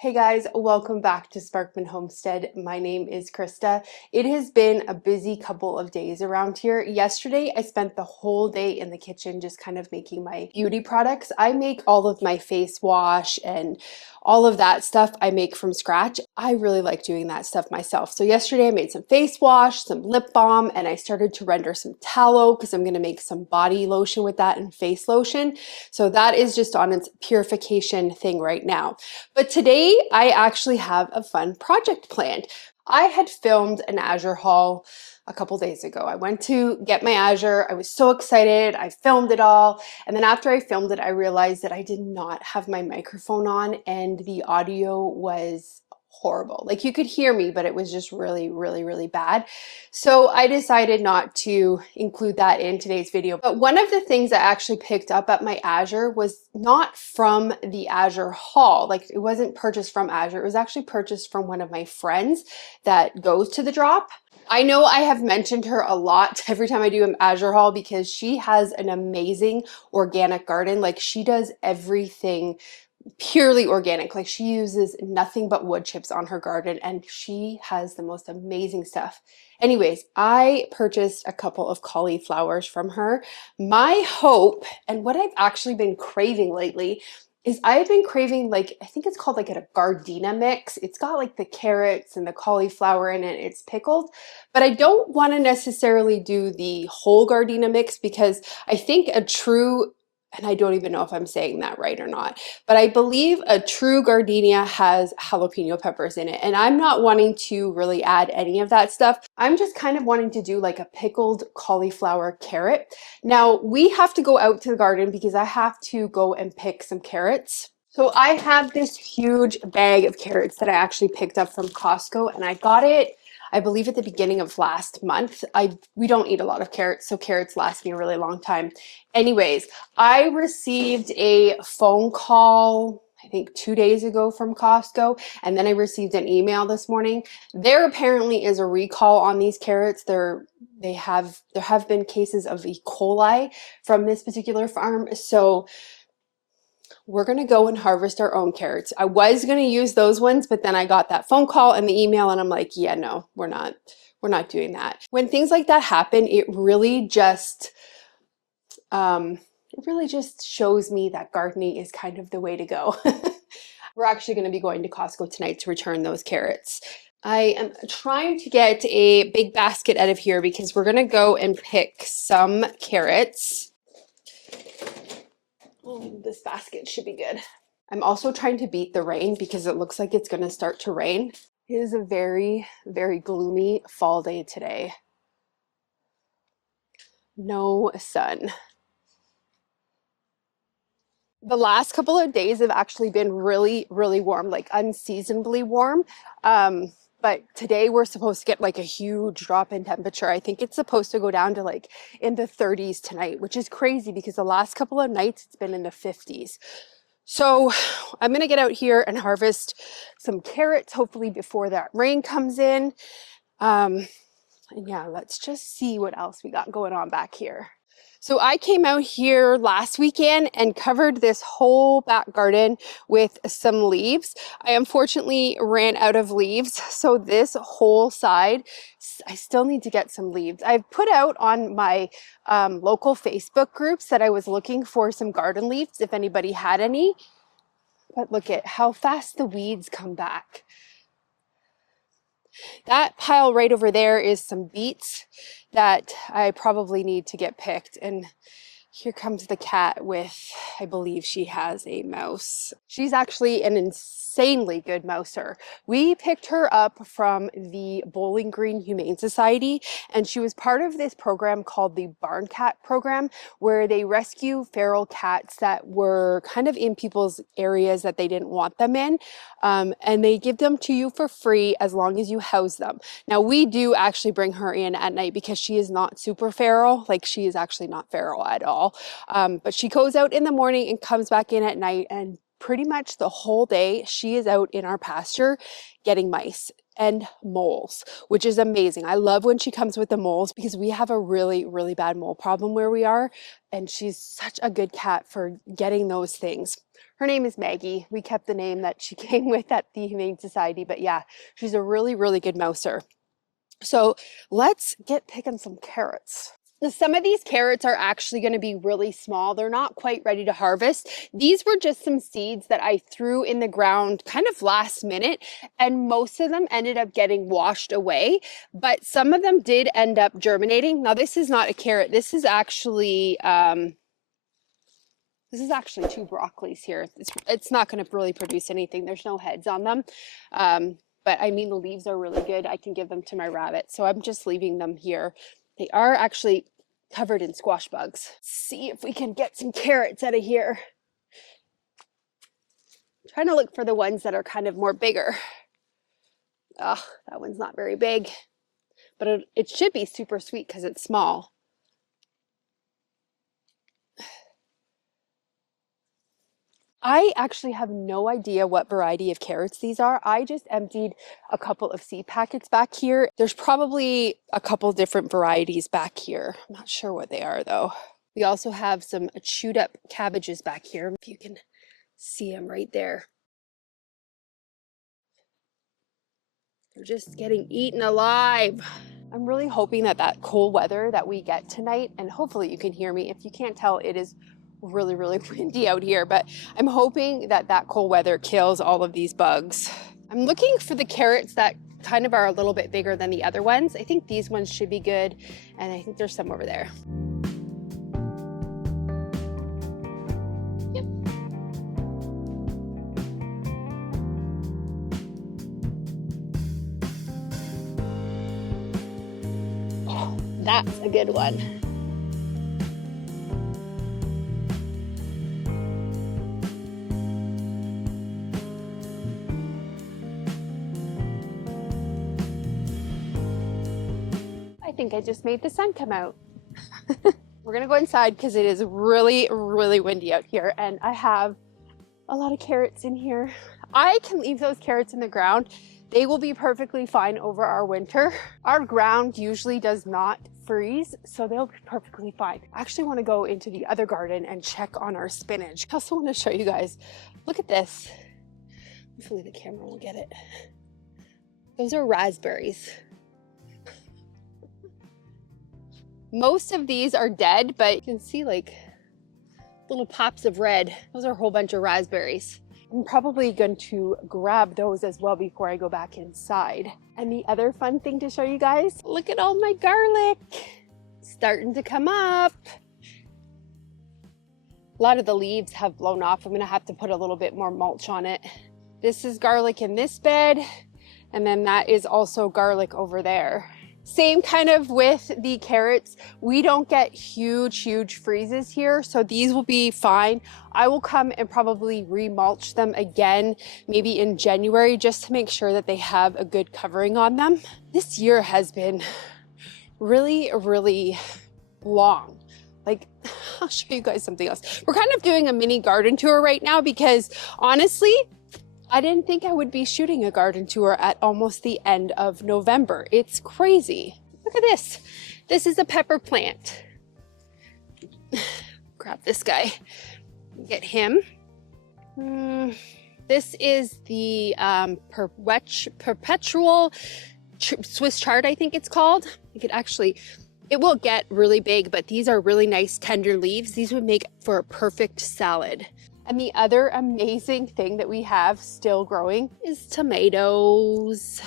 Hey guys, welcome back to Sparkman Homestead. My name is Krista. It has been a busy couple of days around here. Yesterday, I spent the whole day in the kitchen just kind of making my beauty products. I make all of my face wash and all of that stuff I make from scratch. I really like doing that stuff myself. So yesterday I made some face wash, some lip balm, and I started to render some tallow because I'm going to make some body lotion with that and face lotion. So that is just on its purification thing right now. But today I actually have a fun project planned. I had filmed an Azure haul a couple days ago. I went to get my Azure. I was so excited. I filmed it all. And then after I filmed it, I realized that I did not have my microphone on and the audio was horrible. Like you could hear me, but it was just really bad. So I decided not to include that in today's video. But one of the things I actually picked up at my Azure was not from the Azure haul. Like it wasn't purchased from Azure. It was actually purchased from one of my friends that goes to the drop. I know I have mentioned her a lot every time I do an Azure haul because she has an amazing organic garden. Like she does everything purely organic. Like she uses nothing but wood chips on her garden and she has the most amazing stuff. Anyways, I purchased a couple of cauliflowers from her. My hope, and what I've actually been craving lately, is I've been craving, like, I think it's called like a Giardiniera mix. It's got like the carrots and the cauliflower in it. It's pickled, but I don't want to necessarily do the whole Giardiniera mix because I think a true, and I don't even know if I'm saying that right or not, but I believe a true gardenia has jalapeno peppers in it. And I'm not wanting to really add any of that stuff. I'm just kind of wanting to do like a pickled cauliflower carrot. Now we have to go out to the garden because I have to go and pick some carrots. So I have this huge bag of carrots that I actually picked up from Costco and I got it, I believe, at the beginning of last month. We don't eat a lot of carrots, so carrots last me a really long time. Anyways, I received a phone call, I think 2 days ago from Costco, and then I received an email this morning. There apparently is a recall on these carrots. There have been cases of E. coli from this particular farm, so we're going to go and harvest our own carrots. I was going to use those ones, but then I got that phone call and the email and I'm like, yeah, no, we're not doing that. When things like that happen, it really just shows me that gardening is kind of the way to go. We're actually going to be going to Costco tonight to return those carrots. I am trying to get a big basket out of here because we're going to go and pick some carrots. Oh, this basket should be good. I'm also trying to beat the rain because it looks like it's going to start to rain. It is a very gloomy fall day today. No sun. The last couple of days have actually been really warm, like unseasonably warm. But today we're supposed to get like a huge drop in temperature. I think it's supposed to go down to like in the 30s tonight, which is crazy because the last couple of nights it's been in the 50s. So I'm gonna get out here and harvest some carrots, hopefully before that rain comes in. And yeah, let's just see what else we got going on back here. So I came out here last weekend and covered this whole back garden with some leaves. I unfortunately ran out of leaves, so this whole side, I still need to get some leaves. I've put out on my local Facebook groups that I was looking for some garden leaves if anybody had any. But look at how fast the weeds come back. That pile right over there is some beets that I probably need to get picked. And here comes the cat with, I believe she has a mouse. She's actually an insanely good mouser. We picked her up from the Bowling Green Humane Society, and she was part of this program called the Barn Cat program, where they rescue feral cats that were kind of in people's areas that they didn't want them in. And they give them to you for free as long as you house them. Now we do actually bring her in at night because she is not super feral. Like she is actually not feral at all. But she goes out in the morning and comes back in at night, and pretty much the whole day she is out in our pasture getting mice and moles, which is amazing. I love when she comes with the moles because we have a really bad mole problem where we are, and she's such a good cat for getting those things. Her name is Maggie. We kept the name that she came with at the Humane Society, but yeah, she's a really, really good mouser. So let's get picking some carrots. Now, some of these carrots are actually going to be really small. They're not quite ready to harvest. These were just some seeds that I threw in the ground kind of last minute, and most of them ended up getting washed away, but some of them did end up germinating. Now, this is not a carrot. This is actually two broccolis here. It's not going to really produce anything. There's no heads on them. But I mean, the leaves are really good. I can give them to my rabbit. So I'm just leaving them here. They are actually covered in squash bugs. Let's see if we can get some carrots out of here. I'm trying to look for the ones that are kind of more bigger. Oh, that one's not very big, but it should be super sweet because it's small. I actually have no idea what variety of carrots these are. I just emptied a couple of seed packets back here. There's probably a couple different varieties back here. I'm not sure what they are though. We also have some chewed up cabbages back here. If you can see them right there. They're just getting eaten alive. I'm really hoping that that cold weather that we get tonight, and hopefully you can hear me. If you can't tell, it is really, really windy out here, but I'm hoping that that cold weather kills all of these bugs. I'm looking for the carrots that kind of are a little bit bigger than the other ones. I think these ones should be good, and I think there's some over there. Yep. Oh, that's a good one. I think I just made the sun come out. We're gonna go inside because it is really, really windy out here, and I have a lot of carrots in here. I can leave those carrots in the ground. They will be perfectly fine over our winter. Our ground usually does not freeze, so they'll be perfectly fine. I actually want to go into the other garden and check on our spinach. I also want to show you guys, look at this. Hopefully the camera will get it. Those are raspberries. Most of these are dead, but you can see like little pops of red. Those are a whole bunch of raspberries. I'm probably going to grab those as well before I go back inside. And the other fun thing to show you guys, look at all my garlic starting to come up. A lot of the leaves have blown off. I'm gonna have to put a little bit more mulch on it. This is garlic in this bed, and then that is also garlic over there. Same kind of with the carrots. We don't get huge freezes here, so these will be fine. I will come and probably remulch them again, maybe in January, just to make sure that they have a good covering on them. This year has been really, really long. Like, I'll show you guys something else. We're kind of doing a mini garden tour right now because honestly, I didn't think I would be shooting a garden tour at almost the end of November. It's crazy. Look at this. This is a pepper plant. Grab this guy. Get him. This is the perpetual Swiss chard, I think it's called. It will get really big, but these are really nice tender leaves. These would make for a perfect salad. And the other amazing thing that we have still growing is tomatoes.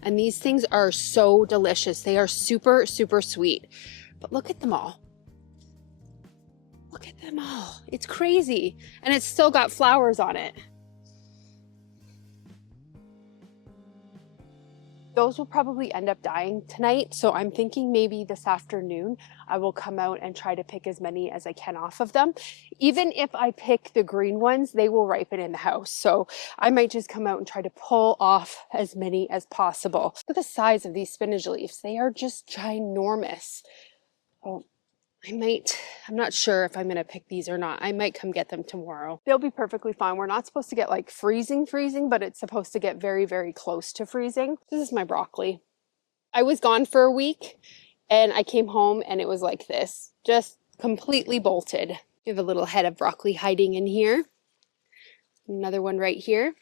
And these things are so delicious. They are super sweet. But look at them all. Look at them all. It's crazy. And it's still got flowers on it. Those will probably end up dying tonight, so I'm thinking maybe this afternoon I will come out and try to pick as many as I can off of them. Even if I pick the green ones, they will ripen in the house, so I might just come out and try to pull off as many as possible. Look at the size of these spinach leaves. They are just ginormous. Oh, I'm not sure if I'm gonna pick these or not. I might come get them tomorrow. They'll be perfectly fine. We're not supposed to get like freezing, but it's supposed to get very close to freezing. This is my broccoli. I was gone for a week and I came home and it was like this, just completely bolted. You have a little head of broccoli hiding in here. Another one right here.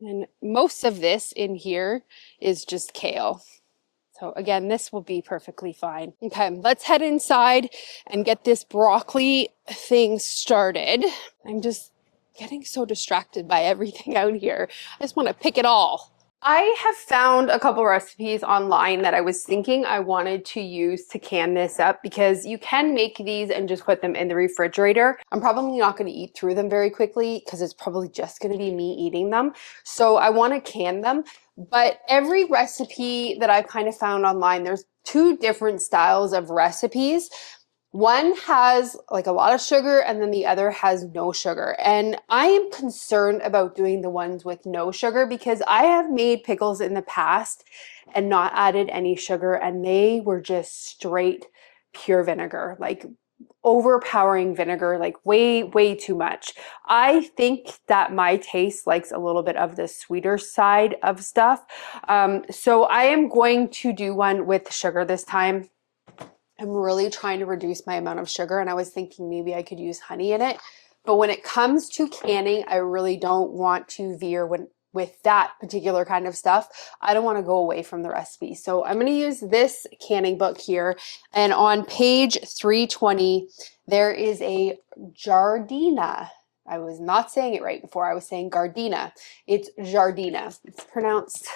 And most of this in here is just kale. So again, this will be perfectly fine. Okay, let's head inside and get this broccoli thing started. I'm just getting so distracted by everything out here. I just want to pick it all. I have found a couple recipes online that I was thinking I wanted to use to can this up, because you can make these and just put them in the refrigerator. I'm probably not going to eat through them very quickly because it's probably just going to be me eating them. So I want to can them. But every recipe that I've kind of found online, there's two different styles of recipes. One has like a lot of sugar and then the other has no sugar. And I am concerned about doing the ones with no sugar because I have made pickles in the past and not added any sugar, and they were just straight pure vinegar, like overpowering vinegar, like way too much. I think that my taste likes a little bit of the sweeter side of stuff. So I am going to do one with sugar this time. I'm really trying to reduce my amount of sugar, and I was thinking maybe I could use honey in it. But when it comes to canning, I really don't want to veer with that particular kind of stuff. I don't want to go away from the recipe. So I'm going to use this canning book here. And on page 320, there is a Giardina. I was not saying it right before. I was saying Gardena. It's Giardina. It's pronounced,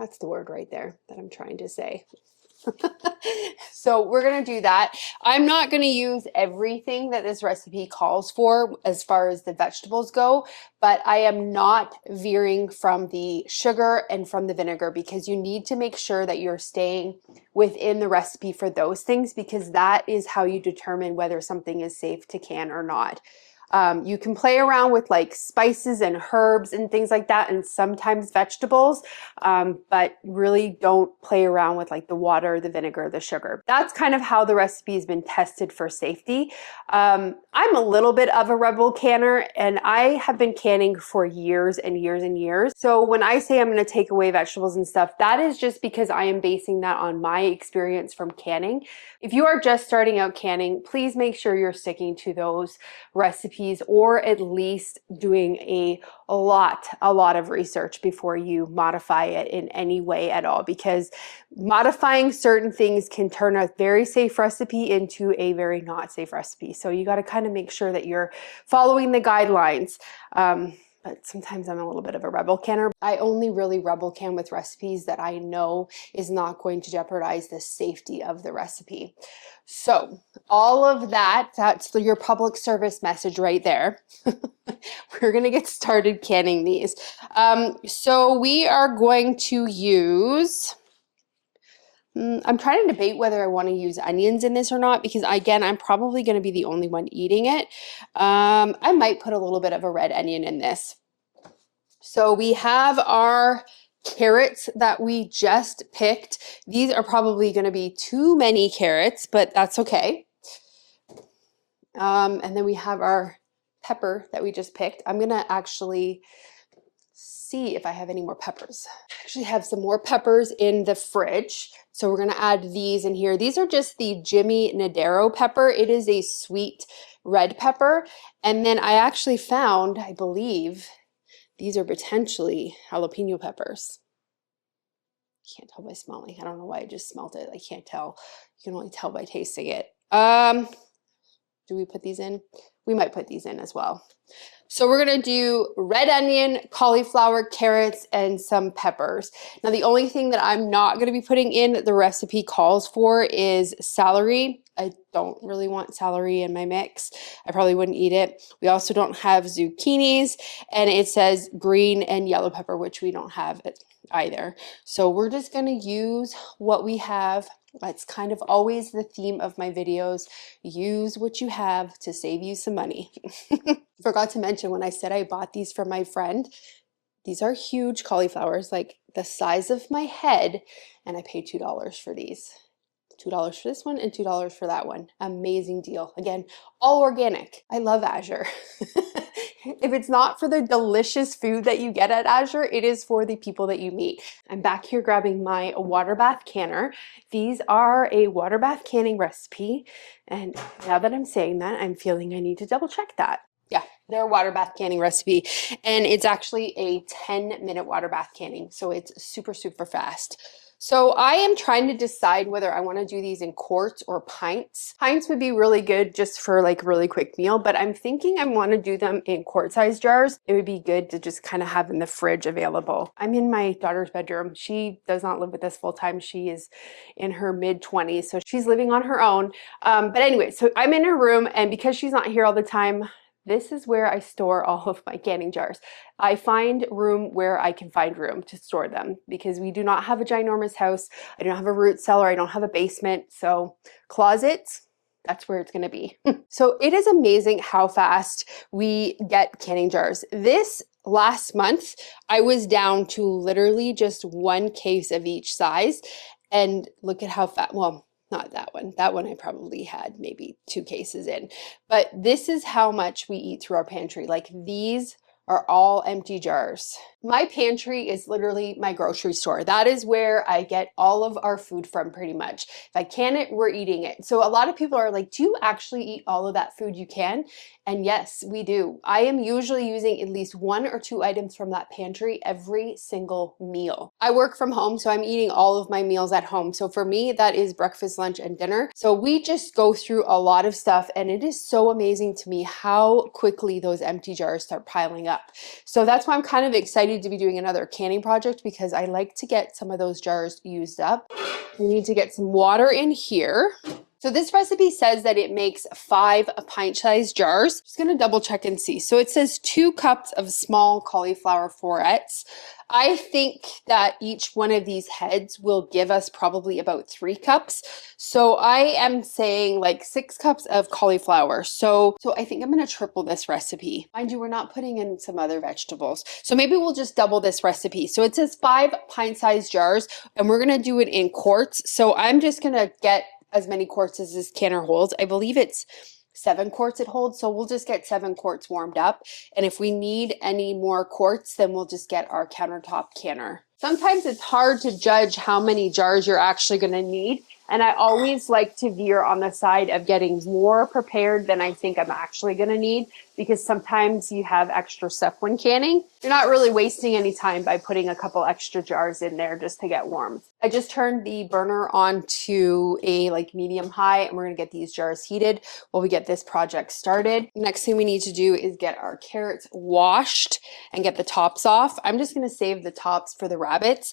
that's the word right there that I'm trying to say. So we're going to do that. I'm not going to use everything that this recipe calls for as far as the vegetables go, but I am not veering from the sugar and from the vinegar, because you need to make sure that you're staying within the recipe for those things, because that is how you determine whether something is safe to can or not. You can play around with like spices and herbs and things like that, and sometimes vegetables, but really don't play around with like the water, the vinegar, the sugar. That's kind of how the recipe has been tested for safety. I'm a little bit of a rebel canner, and I have been canning for years and years and years. So when I say I'm going to take away vegetables and stuff, that is just because I am basing that on my experience from canning. If you are just starting out canning, please make sure you're sticking to those recipes, or at least doing a lot of research before you modify it in any way at all, because modifying certain things can turn a very safe recipe into a very not safe recipe. So you got to kind of make sure that you're following the guidelines. But sometimes I'm a little bit of a rebel canner. I only really rebel can with recipes that I know is not going to jeopardize the safety of the recipe. So all of that, that's your public service message right there. We're gonna get started canning these. So we are going to use, I'm trying to debate whether I want to use onions in this or not, because again, I'm probably going to be the only one eating it. I might put a little bit of a red onion in this. So we have our carrots that we just picked. These are probably going to be too many carrots, but that's okay. And then we have our pepper that we just picked. I'm going to actually see if I have any more peppers. I actually have some more peppers in the fridge. So we're going to add these in here. These are just the Jimmy Nadero pepper. It is a sweet red pepper. And then I actually found, I believe, these are potentially jalapeno peppers. Can't tell by smelling. I don't know why I just smelled it. I can't tell. You can only tell by tasting it. Do we put these in? We might put these in as well. So we're going to do red onion, cauliflower, carrots, and some peppers. Now, the only thing that I'm not going to be putting in the recipe calls for is celery. I don't really want celery in my mix. I probably wouldn't eat it. We also don't have zucchinis, and it says green and yellow pepper, which we don't have either. So we're just going to use what we have. That's kind of always the theme of my videos. Use what you have to save you some money. Forgot to mention when I said I bought these for my friend, these are huge cauliflowers, like the size of my head, and I paid $2 for these. $2 for this one and $2 for that one. Amazing deal. Again, all organic. I love Azure. If it's not for the delicious food that you get at Azure, it is for the people that you meet. I'm back here grabbing my water bath canner. These are a water bath canning recipe. And now that I'm saying that, I'm feeling I need to double check that. Yeah, they're a water bath canning recipe. And it's actually a 10-minute water bath canning. So it's super, super fast. So I am trying to decide whether I want to do these in quarts or pints. Pints would be really good just for like really quick meal, but I'm thinking I want to do them in quart-sized jars. It would be good to just kind of have in the fridge available. I'm in my daughter's bedroom. She does not live with us full time. She is in her mid-20s, so she's living on her own. But anyway, so I'm in her room, and because she's not here all the time, this is where I store all of my canning jars. I find room where I can find room to store them because we do not have a ginormous house. I don't have a root cellar. I don't have a basement. So closets, that's where it's gonna be. So it is amazing how fast we get canning jars. This last month, I was down to literally just one case of each size. And look at how fast, well, not that one. That one I probably had maybe 2 cases in. But this is how much we eat through our pantry. Like these are all empty jars. My pantry is literally my grocery store. That is where I get all of our food from pretty much. If I can it, we're eating it. So a lot of people are like, do you actually eat all of that food you can? And yes, we do. I am usually using at least 1 or 2 items from that pantry every single meal. I work from home, so I'm eating all of my meals at home. So for me, that is breakfast, lunch, and dinner. So we just go through a lot of stuff, and it is so amazing to me how quickly those empty jars start piling up. So that's why I'm kind of excited to be doing another canning project, because I like to get some of those jars used up. We need to get some water in here. So this recipe says that it makes 5 pint-sized jars. Just gonna double check and see. So it says 2 cups of small cauliflower florets. I think that each one of these heads will give us probably about 3 cups. So I am saying like 6 cups of cauliflower. So I think I'm gonna triple this recipe. Mind you, we're not putting in some other vegetables. So maybe we'll just double this recipe. So it says 5 pint-sized jars, and we're gonna do it in quarts. So I'm just gonna get as many quarts as this canner holds. I believe it's 7 quarts it holds, so we'll just get 7 quarts warmed up. And if we need any more quarts, then we'll just get our countertop canner. Sometimes it's hard to judge how many jars you're actually gonna need. And I always like to veer on the side of getting more prepared than I think I'm actually gonna need, because sometimes you have extra stuff when canning. You're not really wasting any time by putting a couple extra jars in there just to get warm. I just turned the burner on to a like medium high, and we're gonna get these jars heated while we get this project started. Next thing we need to do is get our carrots washed and get the tops off. I'm just gonna save the tops for the rabbits.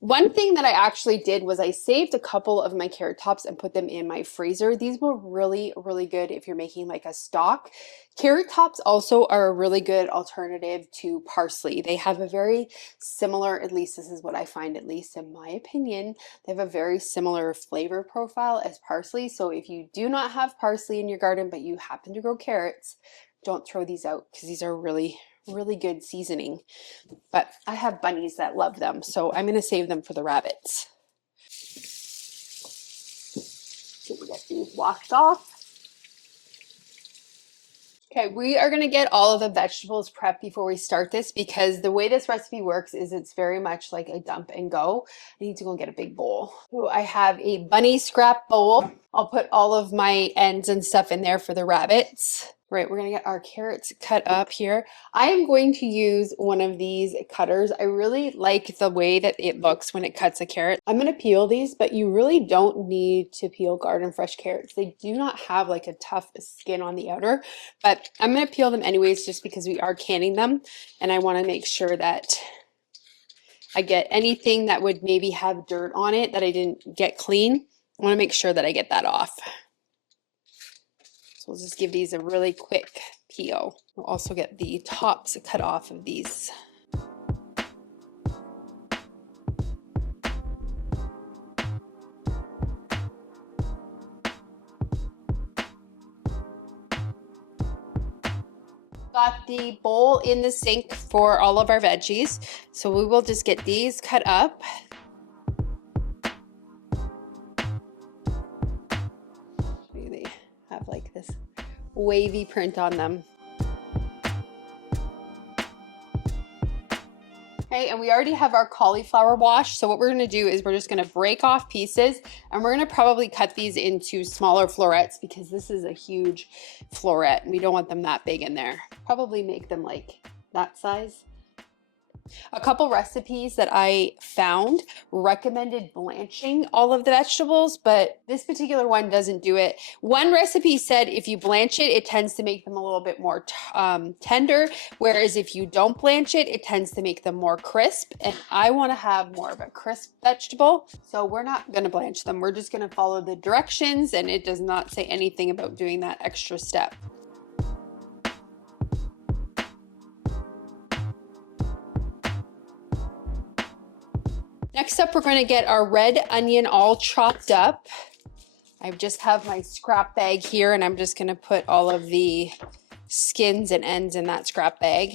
One thing that I actually did was I saved a couple of my carrot tops and put them in my freezer. These were really, really good if you're making like a stock. Carrot tops also are a really good alternative to parsley. They have a very similar, at least this is what I find, at least in my opinion, they have a very similar flavor profile as parsley. So if you do not have parsley in your garden, but you happen to grow carrots, don't throw these out, because these are really good seasoning. But I have bunnies that love them, so I'm gonna save them for the rabbits. So we get these washed off. Okay, we are gonna get all of the vegetables prepped before we start this, because the way this recipe works is it's very much like a dump and go. I need to go get a big bowl. So I have a bunny scrap bowl. I'll put all of my ends and stuff in there for the rabbits. Right, we're gonna get our carrots cut up here. I am going to use one of these cutters. I really like the way that it looks when it cuts a carrot. I'm gonna peel these, but you really don't need to peel garden fresh carrots. They do not have like a tough skin on the outer, but I'm gonna peel them anyways just because we are canning them, and I wanna make sure that I get anything that would maybe have dirt on it that I didn't get clean. I wanna make sure that I get that off. So we'll just give these a really quick peel. We'll also get the tops cut off of these. Got the bowl in the sink for all of our veggies. So we will just get these cut up. They have like this wavy print on them. Okay, and we already have our cauliflower wash. So what we're gonna do is we're just gonna break off pieces, and we're gonna probably cut these into smaller florets because this is a huge floret and we don't want them that big in there. Probably make them like that size. A couple recipes that I found recommended blanching all of the vegetables, but this particular one doesn't do it. One recipe said if you blanch it, it tends to make them a little bit more tender, whereas if you don't blanch it, it tends to make them more crisp. And I want to have more of a crisp vegetable, so we're not going to blanch them. We're just going to follow the directions, and it does not say anything about doing that extra step. Next up, we're going to get our red onion all chopped up. I just have my scrap bag here, and I'm just going to put all of the skins and ends in that scrap bag.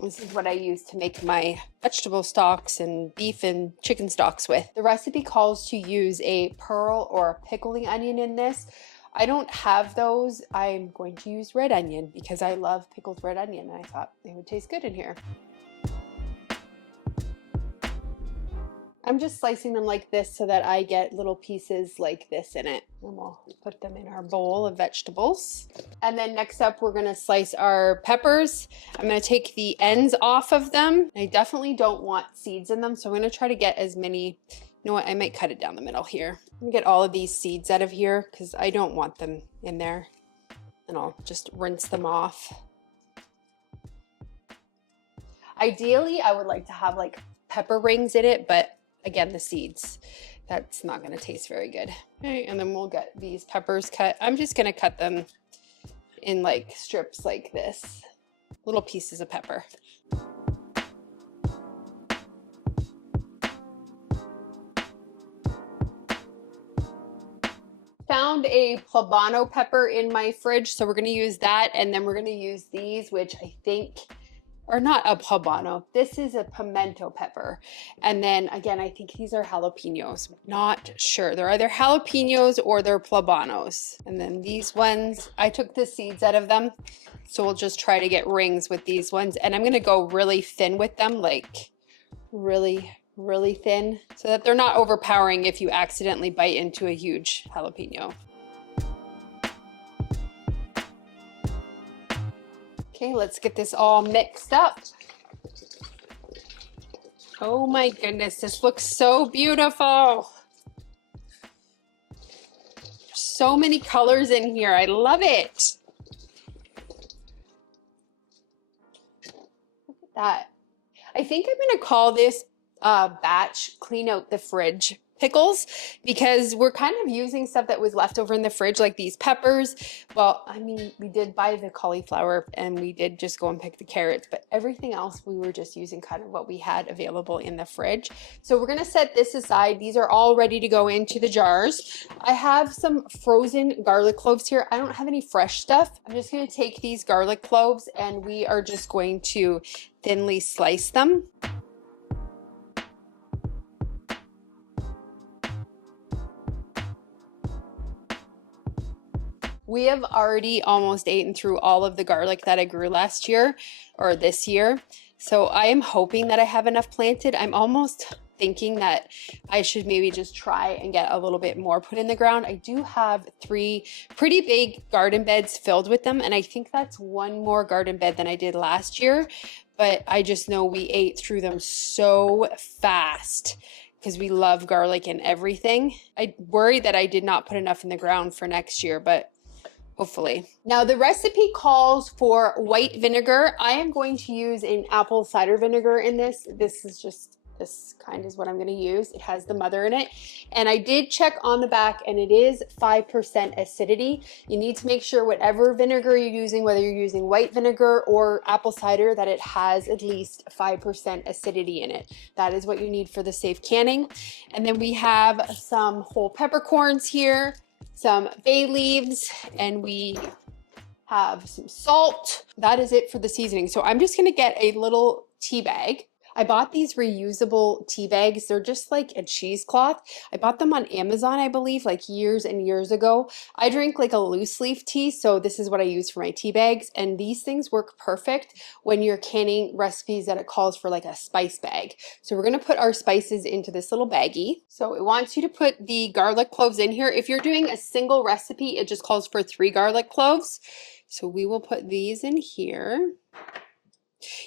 This is what I use to make my vegetable stocks and beef and chicken stocks with. The recipe calls to use a pearl or a pickling onion in this. I don't have those. I'm going to use red onion because I love pickled red onion, and I thought they would taste good in here. I'm just slicing them like this so that I get little pieces like this in it. And we'll put them in our bowl of vegetables. And then next up, we're gonna slice our peppers. I'm gonna take the ends off of them. I definitely don't want seeds in them, so I'm gonna try to get as many, you know what, I might cut it down the middle here. I'm gonna get all of these seeds out of here because I don't want them in there. And I'll just rinse them off. Ideally, I would like to have like pepper rings in it, but again, the seeds, that's not going to taste very good. Okay, and then we'll get these peppers cut. I'm just going to cut them in like strips like this, little pieces of pepper. Found a poblano pepper in my fridge, so we're going to use that, and then we're going to use these, which I think or not a poblano. This is a pimento pepper. And then again, I think these are jalapenos. Not sure. They're either jalapenos or they're poblanos. And then these ones, I took the seeds out of them. So we'll just try to get rings with these ones. And I'm going to go really thin with them, like really, really thin, so that they're not overpowering if you accidentally bite into a huge jalapeno. Okay, let's get this all mixed up. Oh my goodness, this looks so beautiful. So many colors in here. I love it. Look at that. I think I'm going to call this batch Clean Out the Fridge Pickles, because we're kind of using stuff that was left over in the fridge, like these peppers. Well, I mean, we did buy the cauliflower and we did just go and pick the carrots, but everything else we were just using kind of what we had available in the fridge. So we're going to set this aside. These are all ready to go into the jars. I have some frozen garlic cloves here. I don't have any fresh stuff. I'm just going to take these garlic cloves and we are just going to thinly slice them. We have already almost eaten through all of the garlic that I grew last year or this year. So I am hoping that I have enough planted. I'm almost thinking that I should maybe just try and get a little bit more put in the ground. I do have 3 pretty big garden beds filled with them. And I think that's one more garden bed than I did last year. But I just know we ate through them so fast because we love garlic and everything. I worry that I did not put enough in the ground for next year, but hopefully. Now the recipe calls for white vinegar. I am going to use an apple cider vinegar in this. This kind is what I'm going to use. It has the mother in it. And I did check on the back and it is 5% acidity. You need to make sure whatever vinegar you're using, whether you're using white vinegar or apple cider, that it has at least 5% acidity in it. That is what you need for the safe canning. And then we have some whole peppercorns here, some bay leaves, and we have some salt. That is it for the seasoning. So I'm just going to get a little tea bag. I bought these reusable tea bags. They're just like a cheesecloth. I bought them on Amazon, I believe, like years and years ago. I drink like a loose leaf tea, so this is what I use for my tea bags. And these things work perfect when you're canning recipes that it calls for like a spice bag. So we're gonna put our spices into this little baggie. So it wants you to put the garlic cloves in here. If you're doing a single recipe, it just calls for 3 garlic cloves. So we will put these in here.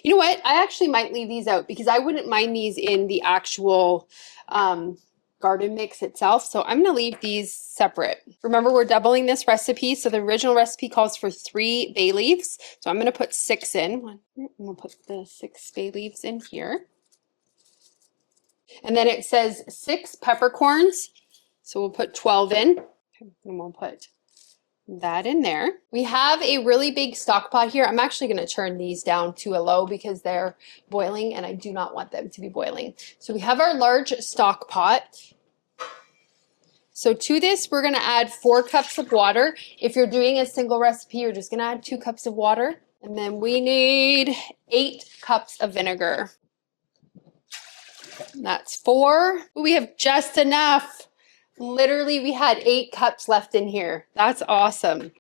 You know what? I actually might leave these out because I wouldn't mind these in the actual garden mix itself. So I'm going to leave these separate. Remember, we're doubling this recipe. So the original recipe calls for 3 bay leaves. So I'm going to put 6 in. I'm going to put the 6 bay leaves in here. And then it says 6 peppercorns. So we'll put 12 in. And we'll put that in there. We have a really big stock pot here. I'm actually going to turn these down to a low because they're boiling and I do not want them to be boiling. So we have our large stock pot. So to this, we're going to add 4 cups of water. If you're doing a single recipe, you're just going to add 2 cups of water. And then we need 8 cups of vinegar. That's 4. We have just enough. Literally, we had 8 cups left in here. That's awesome.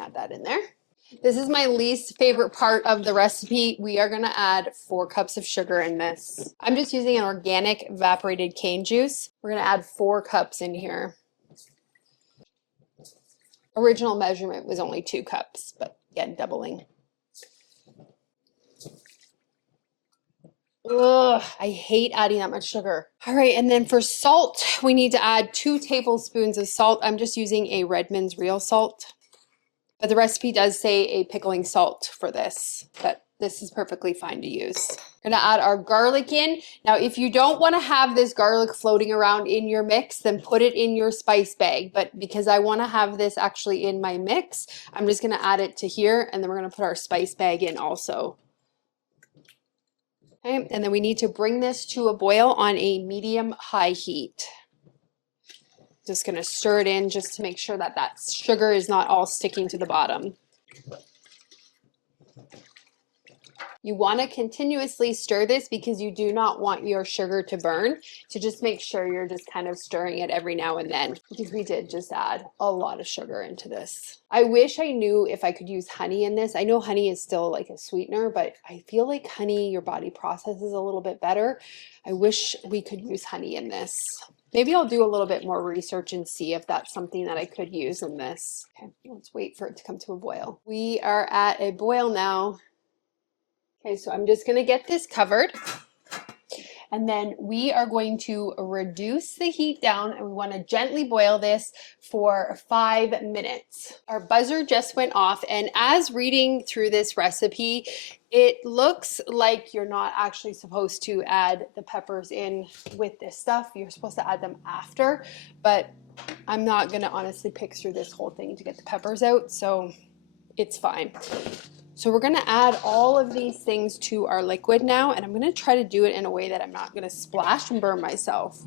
Add that in there. This is my least favorite part of the recipe. We are going to add 4 cups of sugar in this. I'm just using an organic evaporated cane juice. We're going to add 4 cups in here. Original measurement was only 2 cups, but again, doubling. Ugh, I hate adding that much sugar. All right, and then for salt, we need to add 2 tablespoons of salt. I'm just using a Redmond's real salt, but the recipe does say a pickling salt for this, but this is perfectly fine to use. We're gonna add our garlic in. Now, if you don't wanna have this garlic floating around in your mix, then put it in your spice bag. But because I wanna have this actually in my mix, I'm just gonna add it to here, and then we're gonna put our spice bag in also. Okay, and then we need to bring this to a boil on a medium-high heat. Just going to stir it in just to make sure that that sugar is not all sticking to the bottom. You want to continuously stir this because you do not want your sugar to burn. So just make sure you're just kind of stirring it every now and then, because we did just add a lot of sugar into this. I wish I knew if I could use honey in this. I know honey is still like a sweetener, but I feel like honey, your body processes a little bit better. I wish we could use honey in this. Maybe I'll do a little bit more research and see if that's something that I could use in this. Okay, let's wait for it to come to a boil. We are at a boil now. Okay, so I'm just going to get this covered, and then we are going to reduce the heat down, and we want to gently boil this for 5 minutes. Our buzzer just went off, and as reading through this recipe, it looks like you're not actually supposed to add the peppers in with this stuff. You're supposed to add them after, but I'm not going to honestly pick through this whole thing to get the peppers out, so it's fine. So we're going to add all of these things to our liquid now, and I'm going to try to do it in a way that I'm not going to splash and burn myself.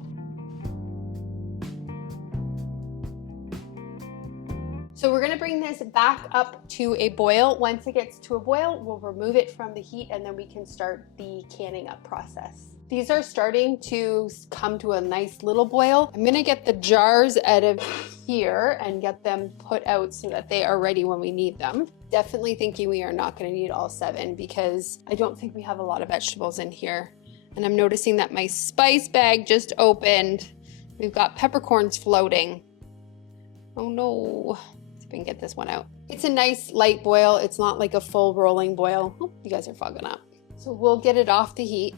So we're going to bring this back up to a boil. Once it gets to a boil, we'll remove it from the heat, and then we can start the canning up process. These are starting to come to a nice little boil. I'm going to get the jars out of here and get them put out so that they are ready when we need them. Definitely thinking we are not going to need all 7 because I don't think we have a lot of vegetables in here. And I'm noticing that my spice bag just opened. We've got peppercorns floating. Oh no. Let's see if we can get this one out. It's a nice light boil. It's not like a full rolling boil. Oh, you guys are fogging up. So we'll get it off the heat.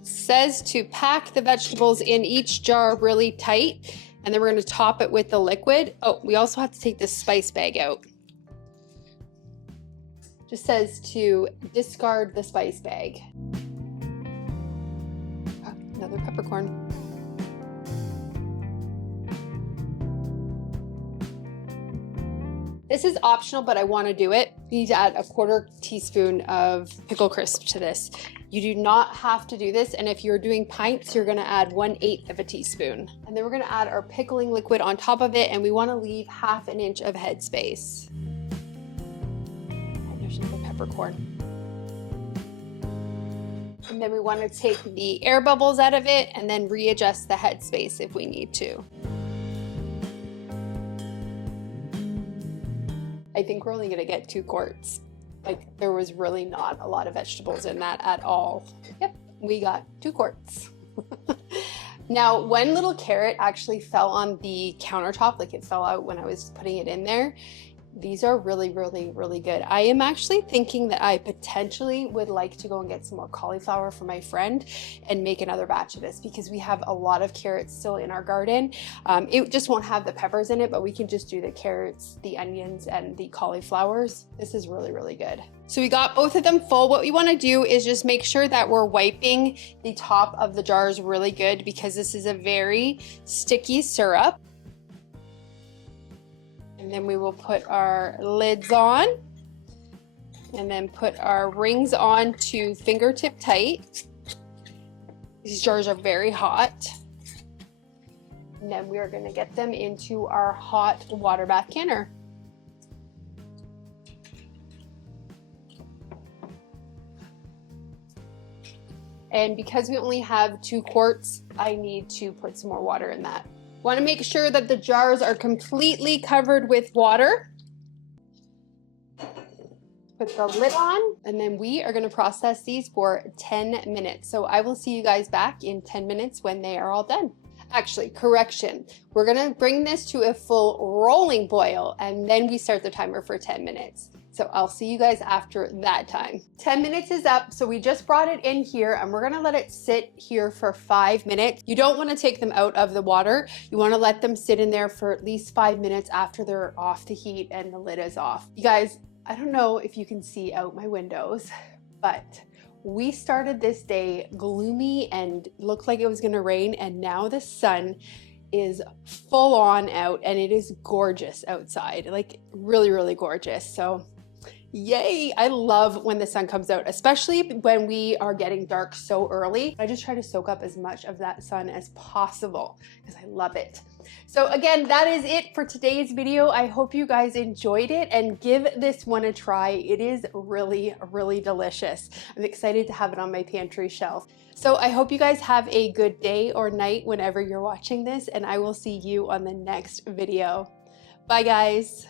It says to pack the vegetables in each jar really tight, and then we're going to top it with the liquid. Oh, we also have to take this spice bag out. Just says to discard the spice bag. Oh, another peppercorn. This is optional, but I want to do it. You need to add a 1/4 teaspoon of pickle crisp to this. You do not have to do this, and if you're doing pints, you're going to add 1/8 of a teaspoon. And then we're going to add our pickling liquid on top of it, and we want to leave 1/2 inch of headspace. And there's another peppercorn. And then we want to take the air bubbles out of it and then readjust the headspace if we need to. I think we're only gonna get 2 quarts. Like, there was really not a lot of vegetables in that at all. Yep, we got 2 quarts. Now, one little carrot actually fell on the countertop, like it fell out when I was putting it in there. These are really, really, really good. I am actually thinking that I potentially would like to go and get some more cauliflower for my friend and make another batch of this, because we have a lot of carrots still in our garden. It just won't have the peppers in it, but we can just do the carrots, the onions, and the cauliflowers. This is really, really good. So we got both of them full. What we want to do is just make sure that we're wiping the top of the jars really good, because this is a very sticky syrup. And then we will put our lids on and then put our rings on to fingertip tight. These jars are very hot. And then we are going to get them into our hot water bath canner. And because we only have 2 quarts, I need to put some more water in that. Want to make sure that the jars are completely covered with water. Put the lid on, and then we are going to process these for 10 minutes. So I will see you guys back in 10 minutes when they are all done. Actually, correction. We're going to bring this to a full rolling boil, and then we start the timer for 10 minutes. So I'll see you guys after that time. 10 minutes is up, so we just brought it in here and we're gonna let it sit here for 5 minutes. You don't wanna take them out of the water. You wanna let them sit in there for at least 5 minutes after they're off the heat and the lid is off. You guys, I don't know if you can see out my windows, but we started this day gloomy and looked like it was gonna rain, and now the sun is full on out and it is gorgeous outside, like really, really gorgeous. So yay, I love when the sun comes out, especially when we are getting dark so early. I just try to soak up as much of that sun as possible because I love it. So again, that is it for today's video. I hope you guys enjoyed it and give this one a try. It is really, really delicious. I'm excited to have it on my pantry shelf. So I hope you guys have a good day or night whenever you're watching this, and I will see you on the next video. Bye guys.